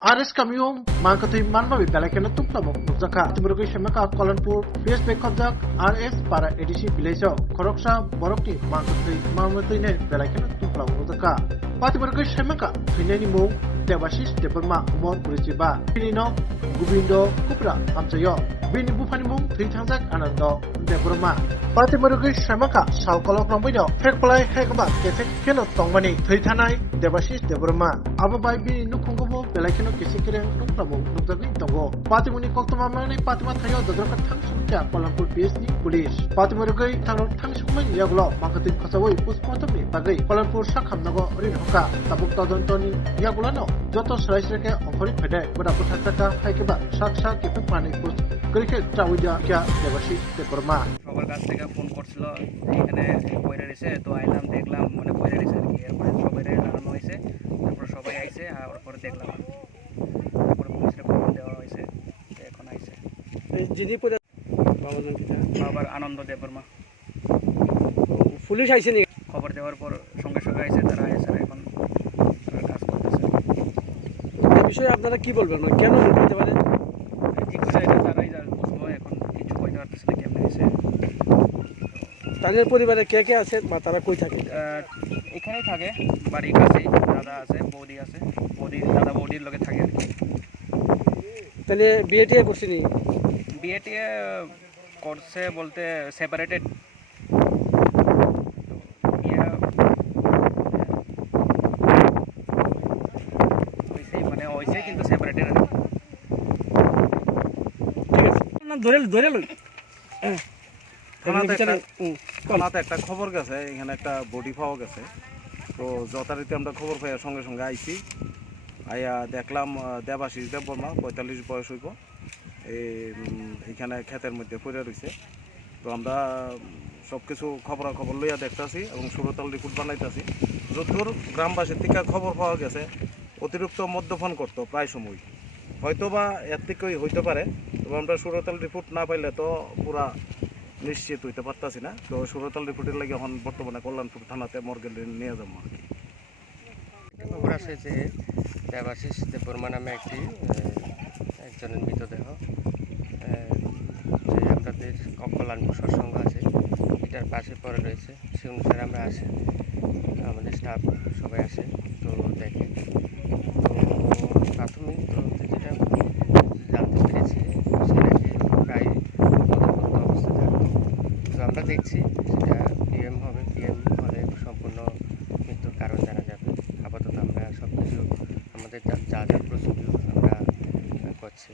Aris Kamyong, Mankatay Manmawi Belakana Tuplamo, Zaka, Timuruki Shemaka, Kolanpur, PSP Kojak, RS para Edishi Villager, Koroksha, Borokti, Mankatay Manmatine, Belakana Tuplamo, Zaka. Patimuruki Shemaka, Finanimo, Devashish, Deperma, Mon Purichiba, Pinino, Gubindo, Kupra, Amchayo, Bini Bufanimum, 3,000 Anando, Debroma. Patimuruki Shemaka, Salkolok Ramino, Hekpalai Hekaba, Ketek Keno Tongmani, 3,000, Devashish, Debroma, Ababai Bini Nukungo, Belakano Kisikere, Nuklamo, Nukdagi Tongo. Patimuni Koktomamani, Patima Tayo, the Drakar Tangsumja, Kolampur PSP, Police. Patimuruki, Tano Tangsumi, Yaglo, Makatin Kasaway, Puspotami, Bagay, Kolampur Shakam Nago, Rinhoka, Tabuk Todantoni, Yagulano, Joto Sraisreke, Okori Pede, Budaputaka, Haikeba, Shaksha, Kipani Pus, Cricket, Tawija, Devashish, Debroma. সবার কাছ থেকে phone করছিল এখানে পয়রা রয়েছে তো আইলাম দেখলাম মানে পয়রা রয়েছে আর কি এরপরে সবাই জানানো হয়েছে তারপর সবাই আইছে তারপরে দেখলাম তারপরে পুলিশের খবর দেওয়া হয়েছে এখন আইছে যিনি বাবার আনন্দ দেববর্মা পুলিশ আইছে নি খবর দেওয়ার পর সঙ্গে সঙ্গে আইছে তারা আইছে এখন কাজ করতেছে এই বিষয়ে আপনারা কি বলবেন মানে কেন হতে পারে কি করে এটা তারাই বুঝবো এখন কিছু কইতে পারতেছে না কেমন হয়েছে তাদের পরিবারে কে কে আছে বা তারা কই থাকে এখানেই থাকে বাড়ির কাছেই দাদা আছে বৌদি আছে দাদা বৌদির লগে থাকে আর কি তাহলে বিয়ে টিয়ে করছিনি বিয়ে টিয়ে করছে বলতে সেপারেটেড মানে হয়েছে কিন্তু সেপারেটেড আর ঠিক আছে না ধরে ধরে লই থানাতে একটা খবর গেছে এখানে একটা বডি পাওয়া গেছে তো যথারীতি আমরা খবর পাই সঙ্গে সঙ্গে আইছি আইয়া দেখলাম দেবাশিস দেববর্মা 45 বয়স হইব এইখানে ক্ষেতের মধ্যে পড়ে রয়েছে তো আমরা সব কিছু খবরাখবর লইয়া দেখতেছি এবং সুরতাল রিপোর্ট বানাইতেছি যতদূর গ্রামবাসীর থেকে খবর পাওয়া গেছে অতিরিক্ত মদ্যপান করতো প্রায় সময় হয়তো বা এর থেকেই হইতে পারে তবে আমরা সুরতাল রিপোর্ট না পাইলে তো পুরা নিশ্চিত হইতে পারতাছি না তো সুরতাল রিপোর্টের লাগে এখন বর্তমানে কল্যাণপুর থানাতে মর্গে নিয়ে যাবো আর কি খবর আসে যে দেবাশিস দেববর্মা নামে একজনের মৃতদেহ যে আমাদের কল্যাণপুর সৎসঙ্গ আছে এটার পাশে পড়ে রয়েছে সে অনুসারে আমরা আসি আমাদের স্টাফ সবাই আসে তো দেখে তো প্রাথমিক তদন্তে যেটা জানতে পেরেছি সেটাকে প্রায় মধ্যবর্তী অবস্থা থাকতো তো আমরা দেখছি সেটা পিএম হবে পিএম হলে সম্পূর্ণ মৃত্যুর কারণ জানা যাবে আপাতত আমরা সব কিছু আমাদের যা যা প্রসিডিউর আমরা করছি